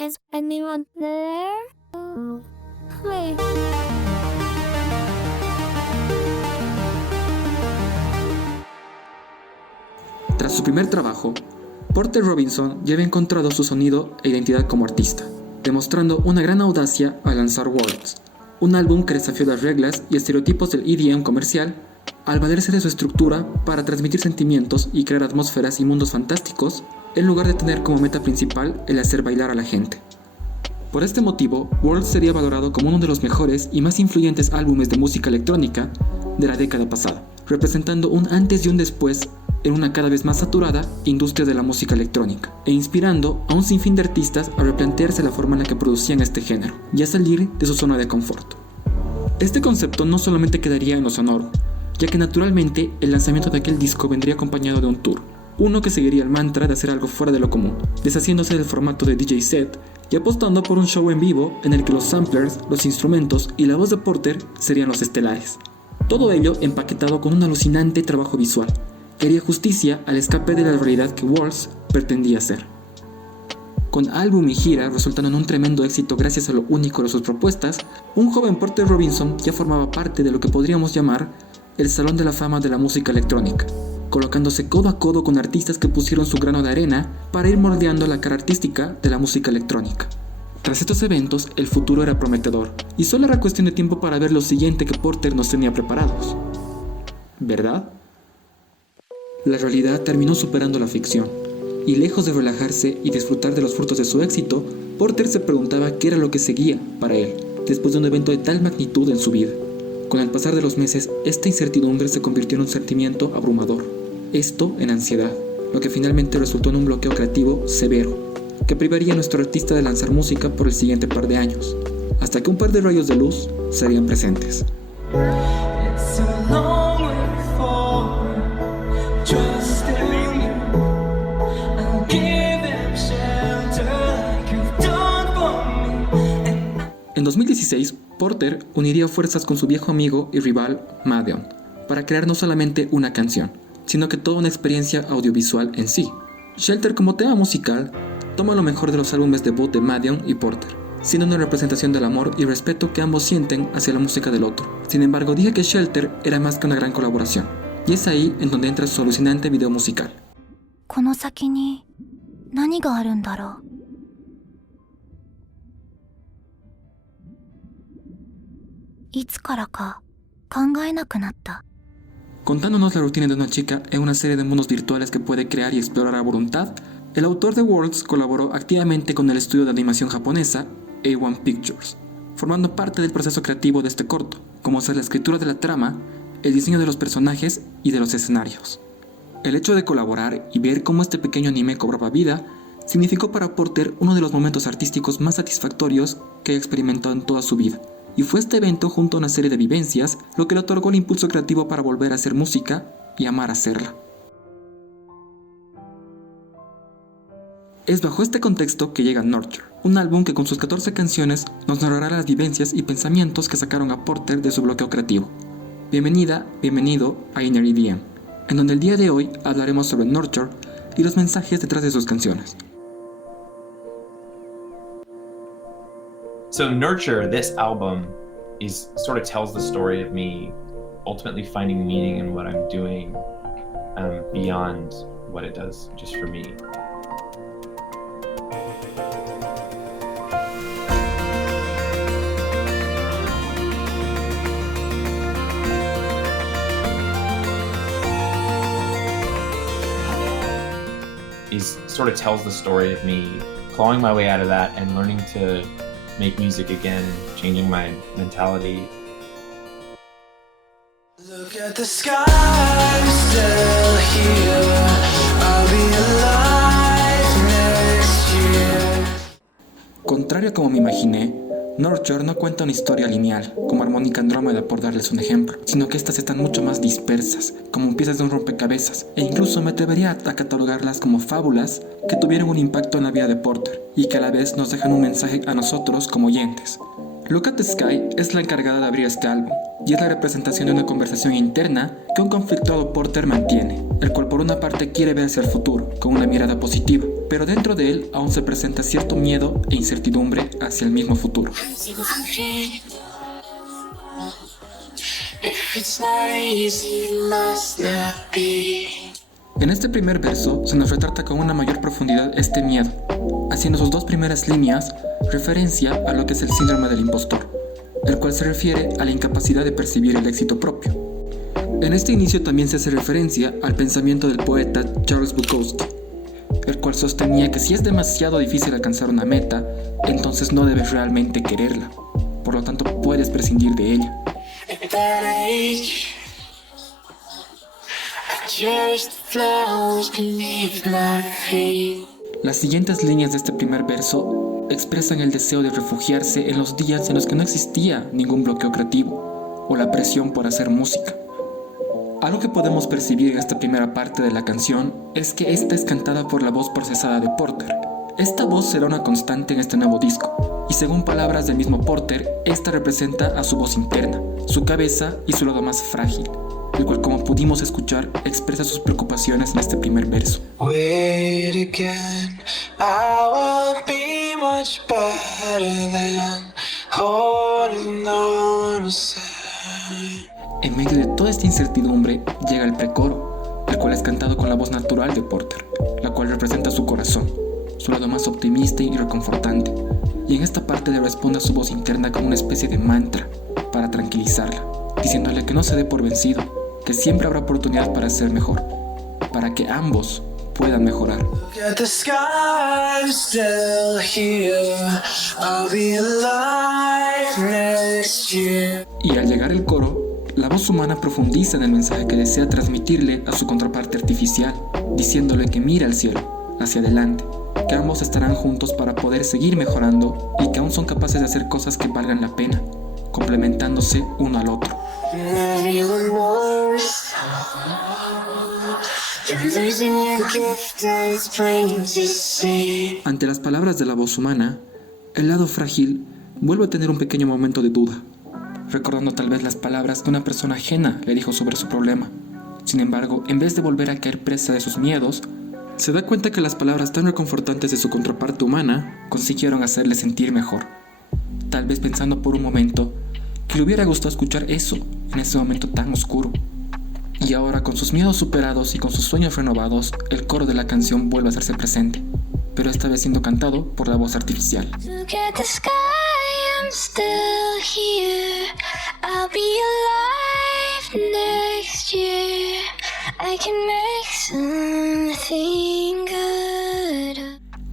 Is anyone there? Hey. Tras su primer trabajo, Porter Robinson ya había encontrado su sonido e identidad como artista, demostrando una gran audacia al lanzar Worlds, un álbum que desafió las reglas y estereotipos del EDM comercial al valerse de su estructura para transmitir sentimientos y crear atmósferas y mundos fantásticos, en lugar de tener como meta principal el hacer bailar a la gente. Por este motivo, Worlds sería valorado como uno de los mejores y más influyentes álbumes de música electrónica de la década pasada, representando un antes y un después en una cada vez más saturada industria de la música electrónica, e inspirando a un sinfín de artistas a replantearse la forma en la que producían este género, y a salir de su zona de confort. Este concepto no solamente quedaría en lo sonoro, ya que naturalmente el lanzamiento de aquel disco vendría acompañado de un tour, uno que seguiría el mantra de hacer algo fuera de lo común, deshaciéndose del formato de DJ set y apostando por un show en vivo en el que los samplers, los instrumentos y la voz de Porter serían los estelares. Todo ello empaquetado con un alucinante trabajo visual, que haría justicia al escape de la realidad que Worlds pretendía ser. Con álbum y gira resultando en un tremendo éxito gracias a lo único de sus propuestas, un joven Porter Robinson ya formaba parte de lo que podríamos llamar el Salón de la Fama de la música electrónica, colocándose codo a codo con artistas que pusieron su grano de arena para ir moldeando la cara artística de la música electrónica. Tras estos eventos, el futuro era prometedor, y solo era cuestión de tiempo para ver lo siguiente que Porter nos tenía preparados. ¿Verdad? La realidad terminó superando la ficción, y lejos de relajarse y disfrutar de los frutos de su éxito, Porter se preguntaba qué era lo que seguía para él, después de un evento de tal magnitud en su vida. Con el pasar de los meses, esta incertidumbre se convirtió en un sentimiento abrumador, esto en ansiedad, lo que finalmente resultó en un bloqueo creativo severo, que privaría a nuestro artista de lanzar música por el siguiente par de años, hasta que un par de rayos de luz serían presentes. En 2016, Porter uniría fuerzas con su viejo amigo y rival Madeon para crear no solamente una canción, sino que toda una experiencia audiovisual en sí. Shelter, como tema musical, toma lo mejor de los álbumes debut de Madeon y Porter, siendo una representación del amor y respeto que ambos sienten hacia la música del otro. Sin embargo, dije que Shelter era más que una gran colaboración, y es ahí en donde entra su alucinante video musical. この先に何があるんだろう。いつからか考えなくなった。 Contándonos la rutina de una chica en una serie de mundos virtuales que puede crear y explorar a voluntad, el autor de Worlds colaboró activamente con el estudio de animación japonesa A1 Pictures, formando parte del proceso creativo de este corto, como ser la escritura de la trama, el diseño de los personajes y de los escenarios. El hecho de colaborar y ver cómo este pequeño anime cobraba vida significó para Porter uno de los momentos artísticos más satisfactorios que haya experimentado en toda su vida. Y fue este evento junto a una serie de vivencias lo que le otorgó el impulso creativo para volver a hacer música y amar hacerla. Es bajo este contexto que llega Nurture, un álbum que con sus 14 canciones nos narrará las vivencias y pensamientos que sacaron a Porter de su bloqueo creativo. Bienvenido a Inner EDM, en donde el día de hoy hablaremos sobre Nurture y los mensajes detrás de sus canciones. So Nurture, this album, sort of tells the story of me ultimately finding meaning in what I'm doing beyond what it does just for me. It sort of tells the story of me clawing my way out of that and learning to make music again, changing my mentality. Look at the sky, still here. I'll be alive next year. Contrario a como me imaginé, Nurture no cuenta una historia lineal, como Armónica Andrómeda por darles un ejemplo, sino que estas están mucho más dispersas, como piezas de un rompecabezas, e incluso me atrevería a catalogarlas como fábulas que tuvieron un impacto en la vida de Porter, y que a la vez nos dejan un mensaje a nosotros como oyentes. Look at the Sky es la encargada de abrir este álbum, y es la representación de una conversación interna que un conflictuado Porter mantiene, el cual por una parte quiere ver hacia el futuro, con una mirada positiva, pero dentro de él aún se presenta cierto miedo e incertidumbre hacia el mismo futuro. En este primer verso se nos retrata con una mayor profundidad este miedo, haciendo sus dos primeras líneas referencia a lo que es el síndrome del impostor, el cual se refiere a la incapacidad de percibir el éxito propio. En este inicio también se hace referencia al pensamiento del poeta Charles Bukowski, el cual sostenía que si es demasiado difícil alcanzar una meta, entonces no debes realmente quererla, por lo tanto puedes prescindir de ella. Las siguientes líneas de este primer verso expresan el deseo de refugiarse en los días en los que no existía ningún bloqueo creativo o la presión por hacer música. Algo que podemos percibir en esta primera parte de la canción es que esta es cantada por la voz procesada de Porter. Esta voz será una constante en este nuevo disco, y según palabras del mismo Porter, esta representa a su voz interna, su cabeza y su lado más frágil, el cual, como pudimos escuchar, expresa sus preocupaciones en este primer verso. Wait again, I will be much better than holding on to say. En medio de toda esta incertidumbre llega el precoro, el cual es cantado con la voz natural de Porter, la cual representa su corazón, su lado más optimista y reconfortante, y en esta parte le responde a su voz interna como una especie de mantra para tranquilizarla, diciéndole que no se dé por vencido, que siempre habrá oportunidad para ser mejor, para que ambos puedan mejorar. Look at the sky, I'm still here. I'll be alive next year. Y al llegar el coro, la voz humana profundiza en el mensaje que desea transmitirle a su contraparte artificial, diciéndole que mira al cielo, hacia adelante, que ambos estarán juntos para poder seguir mejorando y que aún son capaces de hacer cosas que valgan la pena, complementándose uno al otro. Ante las palabras de la voz humana, el lado frágil vuelve a tener un pequeño momento de duda, recordando tal vez las palabras que una persona ajena le dijo sobre su problema. Sin embargo, en vez de volver a caer presa de sus miedos, se da cuenta que las palabras tan reconfortantes de su contraparte humana consiguieron hacerle sentir mejor, tal vez pensando por un momento que le hubiera gustado escuchar eso en ese momento tan oscuro. Y ahora, con sus miedos superados y con sus sueños renovados, el coro de la canción vuelve a hacerse presente, pero esta vez siendo cantado por la voz artificial. Look at the sky, I'm still here. I'll be alive next year. I can make something good.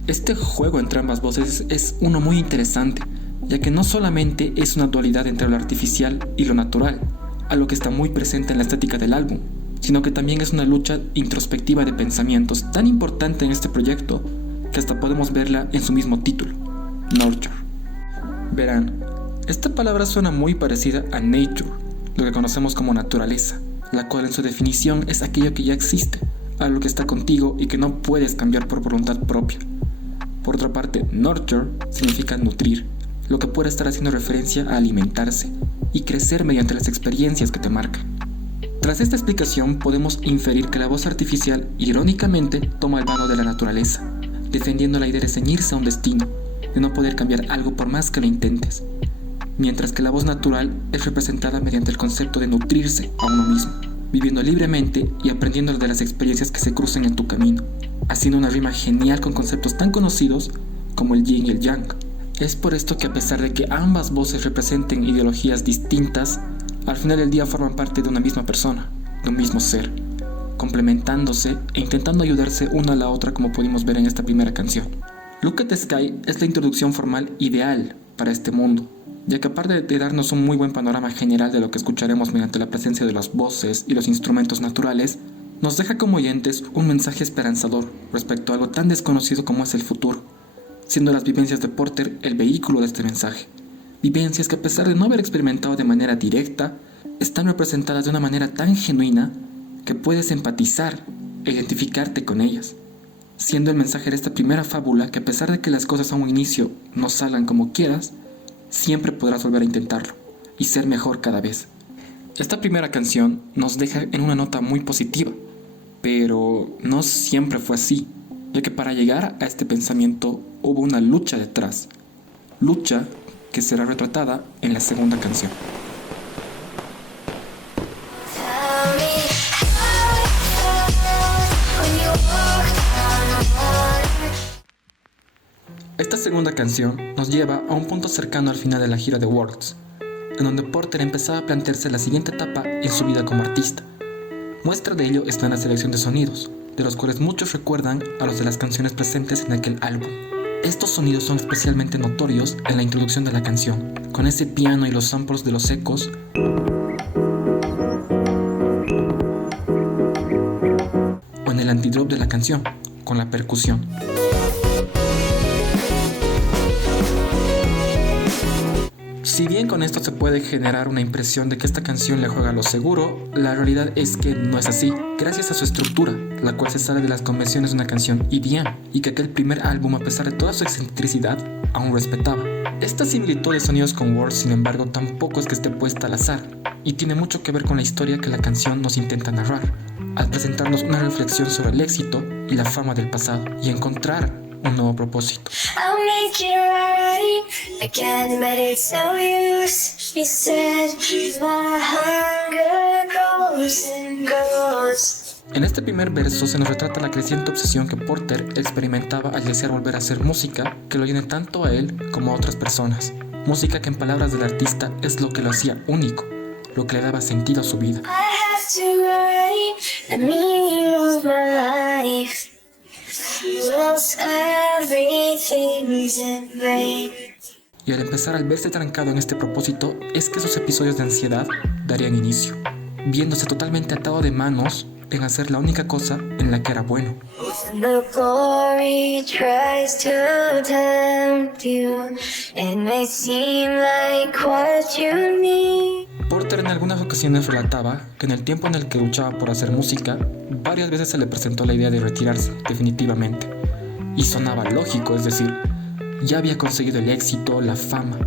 Este juego entre ambas voces es uno muy interesante, ya que no solamente es una dualidad entre lo artificial y lo natural, algo que está muy presente en la estética del álbum, sino que también es una lucha introspectiva de pensamientos tan importante en este proyecto que hasta podemos verla en su mismo título, Nurture. Verán, esta palabra suena muy parecida a nature, lo que conocemos como naturaleza, la cual en su definición es aquello que ya existe, algo que está contigo y que no puedes cambiar por voluntad propia. Por otra parte, nurture significa nutrir, lo que puede estar haciendo referencia a alimentarse y crecer mediante las experiencias que te marcan. Tras esta explicación podemos inferir que la voz artificial irónicamente toma el vano de la naturaleza, defendiendo la idea de ceñirse a un destino, de no poder cambiar algo por más que lo intentes, mientras que la voz natural es representada mediante el concepto de nutrirse a uno mismo, viviendo libremente y aprendiendo de las experiencias que se crucen en tu camino, haciendo una rima genial con conceptos tan conocidos como el yin y el yang. Es por esto que, a pesar de que ambas voces representen ideologías distintas, al final del día forman parte de una misma persona, de un mismo ser, complementándose e intentando ayudarse una a la otra, como pudimos ver en esta primera canción. Look at the Sky es la introducción formal ideal para este mundo, ya que aparte de darnos un muy buen panorama general de lo que escucharemos mediante la presencia de las voces y los instrumentos naturales, nos deja como oyentes un mensaje esperanzador respecto a algo tan desconocido como es el futuro, siendo las vivencias de Porter el vehículo de este mensaje. Vivencias que, a pesar de no haber experimentado de manera directa, están representadas de una manera tan genuina que puedes empatizar e identificarte con ellas, siendo el mensaje de esta primera fábula que, a pesar de que las cosas a un inicio no salgan como quieras, siempre podrás volver a intentarlo y ser mejor cada vez. Esta primera canción nos deja en una nota muy positiva, pero no siempre fue así, ya que para llegar a este pensamiento hubo una lucha detrás, lucha que será retratada en la segunda canción. Esta segunda canción nos lleva a un punto cercano al final de la gira de Worlds, en donde Porter empezaba a plantearse la siguiente etapa en su vida como artista. Muestra de ello está en la selección de sonidos, de los cuales muchos recuerdan a los de las canciones presentes en aquel álbum. Estos sonidos son especialmente notorios en la introducción de la canción, con ese piano y los samples de los ecos, o en el antidrop de la canción, con la percusión. Si bien con esto se puede generar una impresión de que esta canción le juega a lo seguro, la realidad es que no es así, gracias a su estructura, la cual se sale de las convenciones de una canción EDM, y que aquel primer álbum, a pesar de toda su excentricidad, aún respetaba. Esta similitud de sonidos con Worlds, sin embargo, tampoco es que esté puesta al azar, y tiene mucho que ver con la historia que la canción nos intenta narrar, al presentarnos una reflexión sobre el éxito y la fama del pasado, y encontrar un nuevo propósito. I'll make it right again, but it's no use. You said my hunger goes and goes. En este primer verso se nos retrata la creciente obsesión que Porter experimentaba al desear volver a hacer música que lo llene tanto a él como a otras personas. Música que en palabras del artista es lo que lo hacía único, lo que le daba sentido a su vida. I have to write the meaning of my life. Else everything's in vain. Y al empezar al verse trancado en este propósito es que sus episodios de ansiedad darían inicio, viéndose totalmente atado de manos en hacer la única cosa en la que era bueno. The glory tries to tempt you. It may seem like what you need. Porter en algunas ocasiones relataba que en el tiempo en el que luchaba por hacer música, varias veces se le presentó la idea de retirarse definitivamente. Y sonaba lógico, es decir, ya había conseguido el éxito, la fama,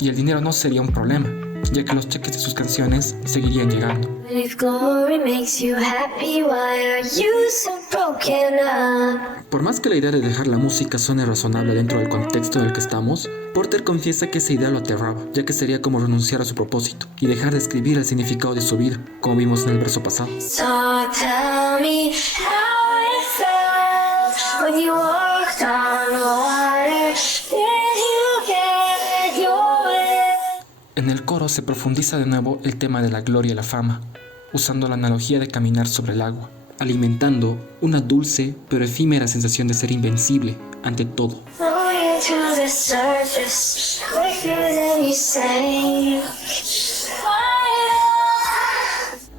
y el dinero no sería un problema, ya que los cheques de sus canciones seguirían llegando. If glory makes you happy, why are you so broken up? Por más que la idea de dejar la música suene razonable dentro del contexto en el que estamos, Porter confiesa que esa idea lo aterraba, ya que sería como renunciar a su propósito y dejar de escribir el significado de su vida, como vimos en el verso pasado. So tell me how it felt when you walked on water. Did you get your way? En el coro se profundiza de nuevo el tema de la gloria y la fama, usando la analogía de caminar sobre el agua, alimentando una dulce pero efímera sensación de ser invencible ante todo. Floating to the surface quicker than you sank.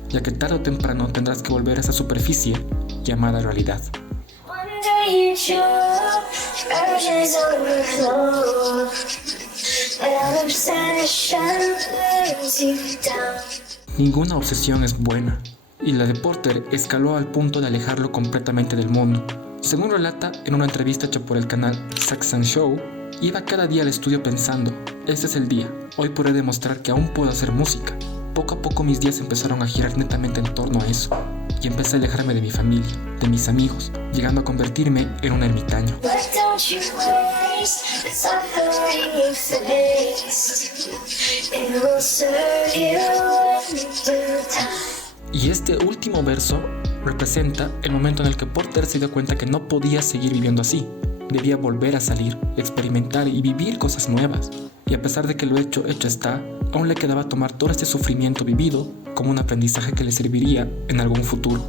Ya que tarde o temprano tendrás que volver a esa superficie llamada realidad. One day you choke, urges overflow. An obsession brings you down. Ninguna obsesión es buena, y la de Porter escaló al punto de alejarlo completamente del mundo. Según relata en una entrevista hecha por el canal Saxon Show, iba cada día al estudio pensando, este es el día, hoy podré demostrar que aún puedo hacer música. Poco a poco mis días empezaron a girar netamente en torno a eso, y empecé a alejarme de mi familia, de mis amigos, llegando a convertirme en un ermitaño. But don't you waste the suffering you face. It will serve you in due time. Y este último verso representa el momento en el que Porter se dio cuenta que no podía seguir viviendo así. Debía volver a salir, experimentar y vivir cosas nuevas. Y a pesar de que lo hecho está, aún le quedaba tomar todo este sufrimiento vivido como un aprendizaje que le serviría en algún futuro.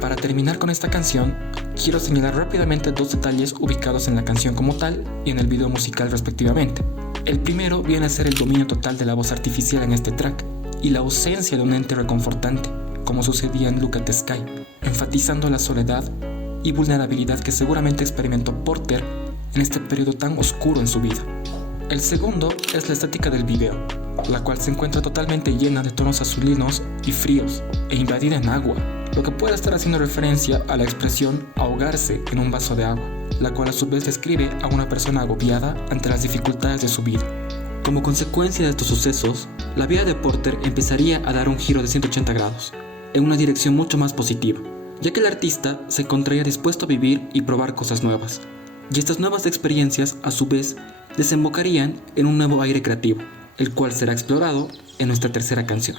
Para terminar con esta canción, quiero señalar rápidamente dos detalles ubicados en la canción como tal y en el video musical respectivamente. El primero viene a ser el dominio total de la voz artificial en este track y la ausencia de un ente reconfortante, como sucedía en Look at the Sky, enfatizando la soledad y vulnerabilidad que seguramente experimentó Porter en este periodo tan oscuro en su vida. El segundo es la estética del video, la cual se encuentra totalmente llena de tonos azulinos y fríos e invadida en agua, lo que puede estar haciendo referencia a la expresión ahogarse en un vaso de agua, la cual a su vez describe a una persona agobiada ante las dificultades de su vida. Como consecuencia de estos sucesos, la vida de Porter empezaría a dar un giro de 180 grados, en una dirección mucho más positiva, ya que el artista se encontraría dispuesto a vivir y probar cosas nuevas. Y estas nuevas experiencias, a su vez, desembocarían en un nuevo aire creativo, el cual será explorado en nuestra tercera canción.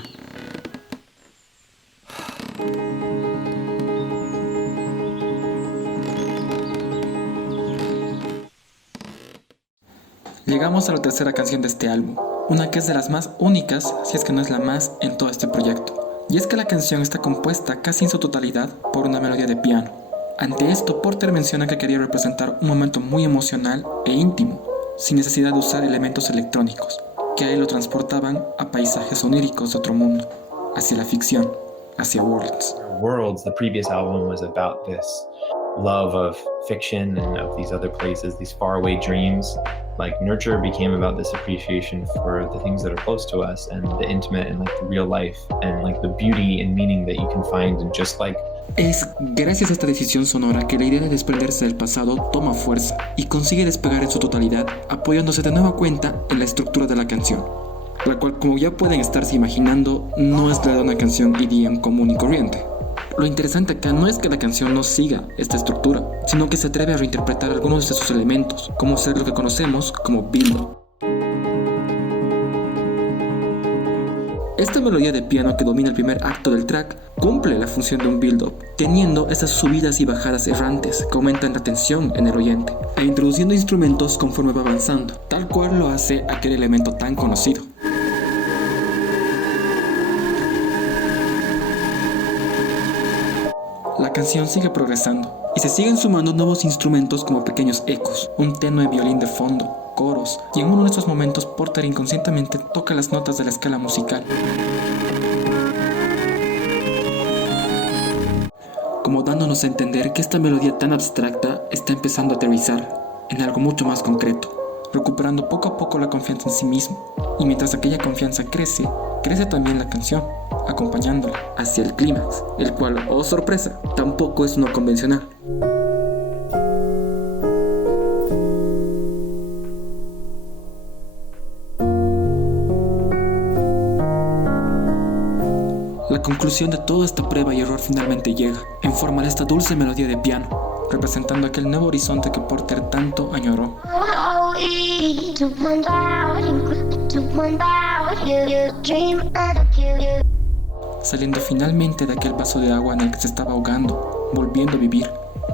Llegamos a la tercera canción de este álbum, una que es de las más únicas, si es que no es la más, en todo este proyecto. Y es que la canción está compuesta casi en su totalidad por una melodía de piano. Ante esto, Porter menciona que quería representar un momento muy emocional e íntimo, sin necesidad de usar elementos electrónicos, que a él lo transportaban a paisajes oníricos de otro mundo, hacia la ficción, hacia Worlds. Worlds, the previous album, was about this love of fiction and of these other places, these faraway dreams. Like Nurture became about this appreciation for the things that are close to us and the intimate and like the real life and like the beauty and meaning that you can find in just like. Es gracias a esta decisión sonora que la idea de desprenderse del pasado toma fuerza y consigue despegar en su totalidad, apoyándose de nueva cuenta en la estructura de la canción, la cual, como ya pueden estarse imaginando, no es la de una canción EDM común y corriente. Lo interesante acá no es que la canción no siga esta estructura, sino que se atreve a reinterpretar algunos de sus elementos, como ser lo que conocemos como build-up. Esta melodía de piano que domina el primer acto del track cumple la función de un build-up, teniendo esas subidas y bajadas errantes que aumentan la tensión en el oyente, e introduciendo instrumentos conforme va avanzando, tal cual lo hace aquel elemento tan conocido. La canción sigue progresando y se siguen sumando nuevos instrumentos como pequeños ecos, un tenue violín de fondo, coros, y en uno de estos momentos Porter inconscientemente toca las notas de la escala musical, como dándonos a entender que esta melodía tan abstracta está empezando a aterrizar en algo mucho más concreto, recuperando poco a poco la confianza en sí mismo, y mientras aquella confianza crece, crece también la canción, acompañándola hacia el clímax, el cual, oh sorpresa, tampoco es uno convencional. La conclusión de toda esta prueba y error finalmente llega, en forma de esta dulce melodía de piano, representando aquel nuevo horizonte que Porter tanto añoró. Saliendo finalmente de aquel vaso de agua en el que se estaba ahogando, volviendo a vivir,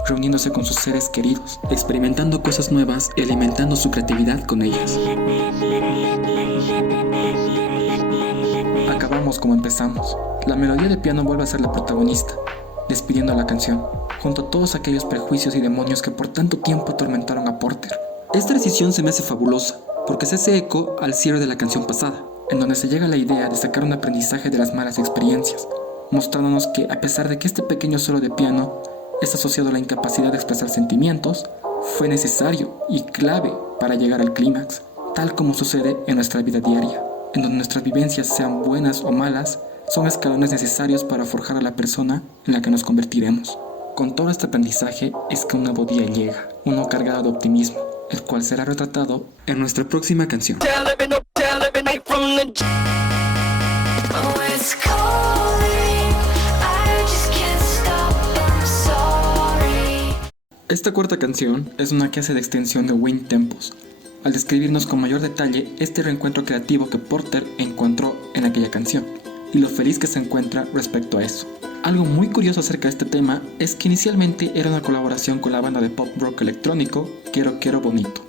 reuniéndose con sus seres queridos, experimentando cosas nuevas y alimentando su creatividad con ellas. Acabamos como empezamos. La melodía de piano vuelve a ser la protagonista, despidiendo a la canción, junto a todos aquellos prejuicios y demonios que por tanto tiempo atormentaron a Porter. Esta decisión se me hace fabulosa, porque se hace eco al cierre de la canción pasada, en donde se llega a la idea de sacar un aprendizaje de las malas experiencias, mostrándonos que a pesar de que este pequeño solo de piano es asociado a la incapacidad de expresar sentimientos, fue necesario y clave para llegar al clímax, tal como sucede en nuestra vida diaria, en donde nuestras vivencias, sean buenas o malas, son escalones necesarios para forjar a la persona en la que nos convertiremos. Con todo este aprendizaje es que un nuevo día llega, uno cargado de optimismo, el cual será retratado en nuestra próxima canción. Esta cuarta canción es una clase de extensión de Wind Tempos, al describirnos con mayor detalle este reencuentro creativo que Porter encontró en aquella canción, y lo feliz que se encuentra respecto a eso. Algo muy curioso acerca de este tema es que inicialmente era una colaboración con la banda de pop rock electrónico Quiero Quiero Bonito.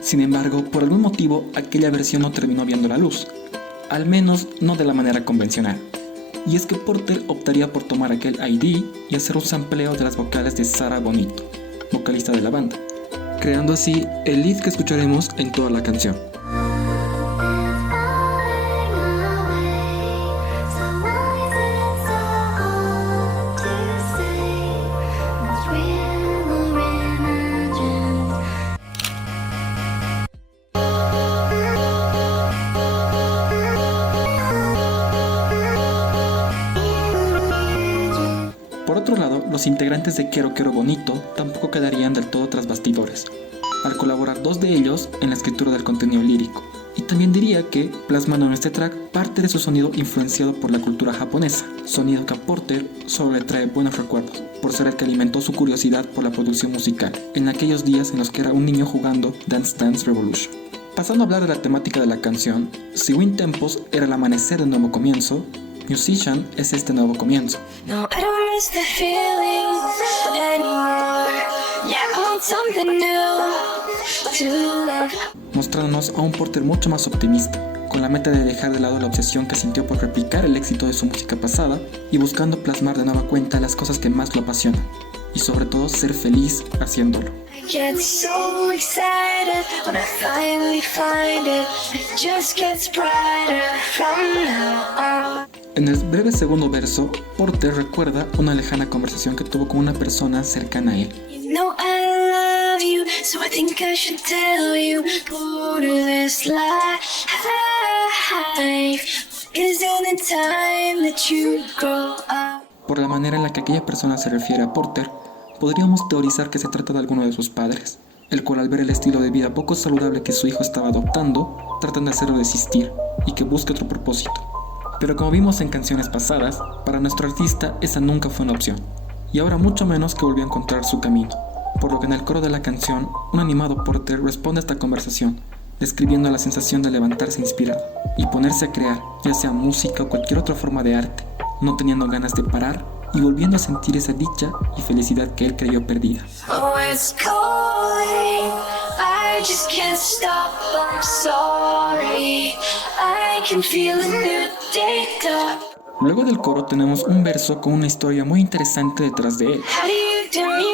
Sin embargo, por algún motivo, aquella versión no terminó viendo la luz, al menos no de la manera convencional. Y es que Porter optaría por tomar aquel ID y hacer un sampleo de las vocales de Sara Bonito, vocalista de la banda, creando así el lead que escucharemos en toda la canción. Por otro lado, los integrantes de Quiero Quiero Bonito tampoco quedarían del todo tras bastidores, al colaborar dos de ellos en la escritura del contenido lírico, Y también diría que plasmando en este track parte de su sonido influenciado por la cultura japonesa, sonido que a Porter solo le trae buenos recuerdos, por ser el que alimentó su curiosidad por la producción musical, en aquellos días en los que era un niño jugando Dance Dance Revolution. Pasando a hablar de la temática de la canción, si Wind Tempos era el amanecer del nuevo comienzo, Musician es este nuevo comienzo. No, I don't miss the feeling anymore. Yeah, I want something new to love. Mostrándonos a un Porter mucho más optimista, con la meta de dejar de lado la obsesión que sintió por replicar el éxito de su música pasada y buscando plasmar de nueva cuenta las cosas que más lo apasionan, y sobre todo ser feliz haciéndolo. I get so excited when I finally find it. It just gets brighter from now on. En el breve segundo verso, Porter recuerda una lejana conversación que tuvo con una persona cercana a él. You know I love you, so I think I should tell you. Go to this life is in the time that you grow up. Por la manera en la que aquella persona se refiere a Porter, podríamos teorizar que se trata de alguno de sus padres, el cual al ver el estilo de vida poco saludable que su hijo estaba adoptando, tratan de hacerlo desistir y que busque otro propósito. Pero como vimos en canciones pasadas, para nuestro artista esa nunca fue una opción, y ahora mucho menos que volvió a encontrar su camino, por lo que en el coro de la canción, un animado Porter responde a esta conversación, describiendo la sensación de levantarse inspirado y ponerse a crear, ya sea música o cualquier otra forma de arte, no teniendo ganas de parar y volviendo a sentir esa dicha y felicidad que él creyó perdida. Oh, it's calling. I just can't stop. I'm sorry. I can feel a new day dawn. Luego del coro tenemos un verso con una historia muy interesante detrás de él. How do you do music?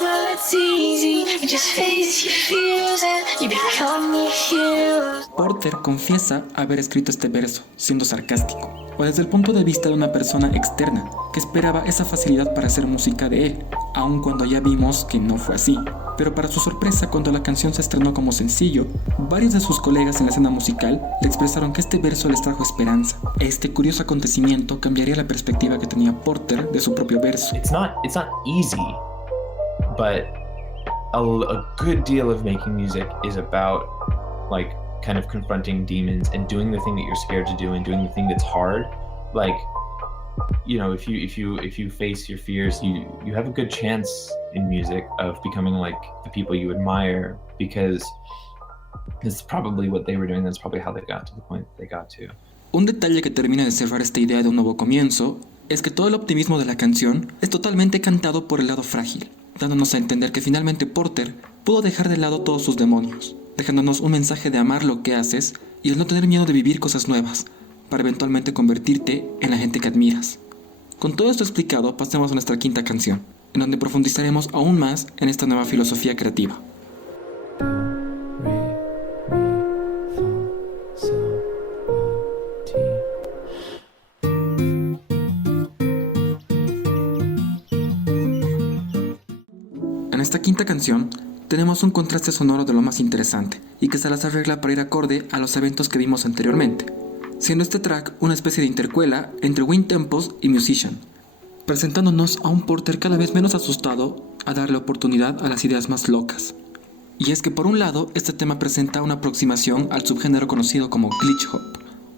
Well, it's easy. You just face your fears and you become your hero. Porter confiesa haber escrito este verso, siendo sarcástico, o desde el punto de vista de una persona externa que esperaba esa facilidad para hacer música de él, aun cuando ya vimos que no fue así. Pero para su sorpresa, cuando la canción se estrenó como sencillo, varios de sus colegas en la escena musical le expresaron que este verso les trajo esperanza. Este curioso acontecimiento cambiaría la perspectiva que tenía Porter de su propio verso. It's not easy, but a good deal of making music is about like kind of confronting demons and doing the thing that you're scared to do and doing the thing that's hard. Like, you know, if you face your fears, you have a good chance in music of becoming like the people you admire, because it's probably what they were doing. That's probably how they got to the point they got to. Un detalle que termina de cerrar esta idea de un nuevo comienzo es que todo el optimismo de la canción es totalmente cantado por el lado frágil, dándonos a entender que finalmente Porter pudo dejar de lado todos sus demonios, dejándonos un mensaje de amar lo que haces y el no tener miedo de vivir cosas nuevas, para eventualmente convertirte en la gente que admiras. Con todo esto explicado, pasemos a nuestra quinta canción, en donde profundizaremos aún más en esta nueva filosofía creativa. En esta quinta canción, tenemos un contraste sonoro de lo más interesante, y que se las arregla para ir acorde a los eventos que vimos anteriormente, siendo este track una especie de intercuela entre Wind Tempos y Musician, presentándonos a un Porter cada vez menos asustado a darle oportunidad a las ideas más locas. Y es que por un lado, este tema presenta una aproximación al subgénero conocido como glitch hop,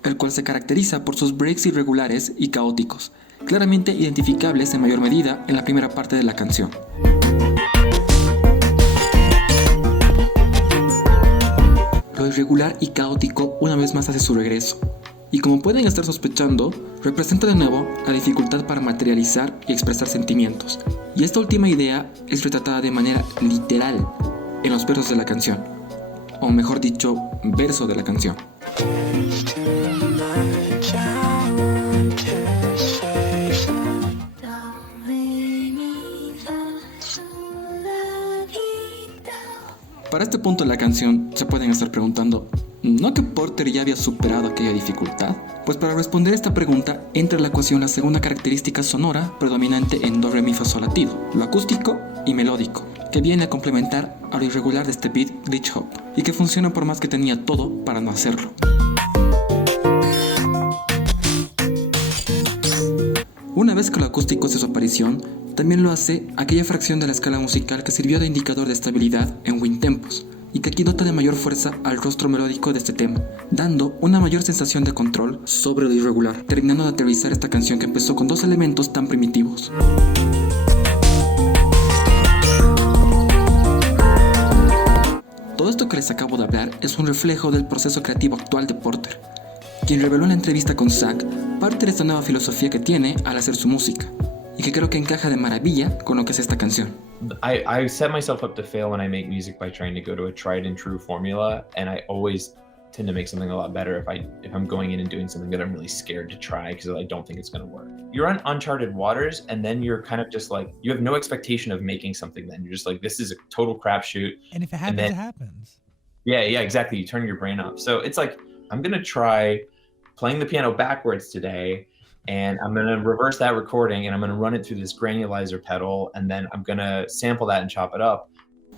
el cual se caracteriza por sus breaks irregulares y caóticos, claramente identificables en mayor medida en la primera parte de la canción. Lo irregular y caótico una vez más hace su regreso, y como pueden estar sospechando, representa de nuevo la dificultad para materializar y expresar sentimientos, y esta última idea es retratada de manera literal en los versos de la canción, o mejor dicho, verso de la canción. Para este punto de la canción se pueden estar preguntando, ¿no que Porter ya había superado aquella dificultad? Pues para responder esta pregunta entra en la ecuación la segunda característica sonora predominante en do, re, mi, fa, sol, la, ti, do, lo acústico y melódico, que viene a complementar a lo irregular de este beat glitch hop, y que funciona por más que tenía todo para no hacerlo. Una vez que lo acústico hace su aparición, también lo hace aquella fracción de la escala musical que sirvió de indicador de estabilidad en Wind Tempos, y que aquí nota de mayor fuerza al rostro melódico de este tema, dando una mayor sensación de control sobre lo irregular, terminando de aterrizar esta canción que empezó con dos elementos tan primitivos. Todo esto que les acabo de hablar es un reflejo del proceso creativo actual de Porter, quien reveló en la entrevista con Zack parte de esta nueva filosofía que tiene al hacer su música, y que creo que encaja de maravilla con lo que es esta canción. I set myself up to fail when I make music by trying to go to a tried and true formula, and I always tend to make something a lot better if I'm going in and doing something that I'm really scared to try because I don't think it's going to work. You're on uncharted waters, and then you're kind of just like, you have no expectation of making something. Then you're just like, this is a total crapshoot. And if it happens, it happens. Yeah, exactly. You turn your brain off. So it's like, I'm going to try playing the piano backwards today, and I'm going to reverse that recording, and I'm going to run it through this granulizer pedal, and then I'm going to sample that and chop it up.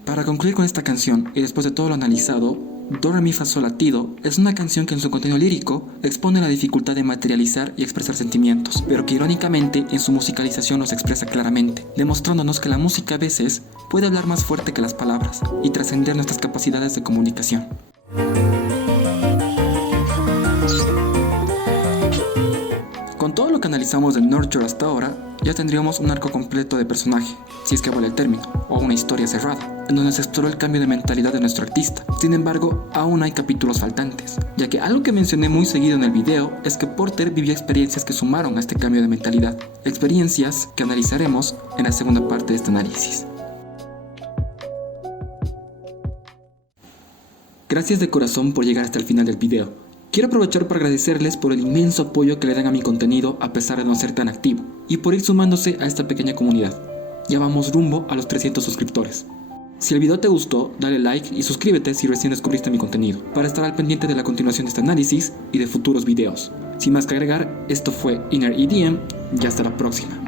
Para concluir con esta canción, y después de todo lo analizado, Do, Re, Mi, Fa, Sol, Latido es una canción que en su contenido lírico expone la dificultad de materializar y expresar sentimientos, pero que irónicamente en su musicalización los expresa claramente, demostrándonos que la música a veces puede hablar más fuerte que las palabras y trascender nuestras capacidades de comunicación. Con todo lo que analizamos de Nurture hasta ahora, ya tendríamos un arco completo de personaje, si es que vale el término, o una historia cerrada, en donde se exploró el cambio de mentalidad de nuestro artista. Sin embargo, aún hay capítulos faltantes, ya que algo que mencioné muy seguido en el video es que Porter vivió experiencias que sumaron a este cambio de mentalidad, experiencias que analizaremos en la segunda parte de este análisis. Gracias de corazón por llegar hasta el final del video. Quiero aprovechar para agradecerles por el inmenso apoyo que le dan a mi contenido a pesar de no ser tan activo, y por ir sumándose a esta pequeña comunidad. Ya vamos rumbo a los 300 suscriptores. Si el video te gustó, dale like y suscríbete si recién descubriste mi contenido, para estar al pendiente de la continuación de este análisis y de futuros videos. Sin más que agregar, esto fue Inner EDM y hasta la próxima.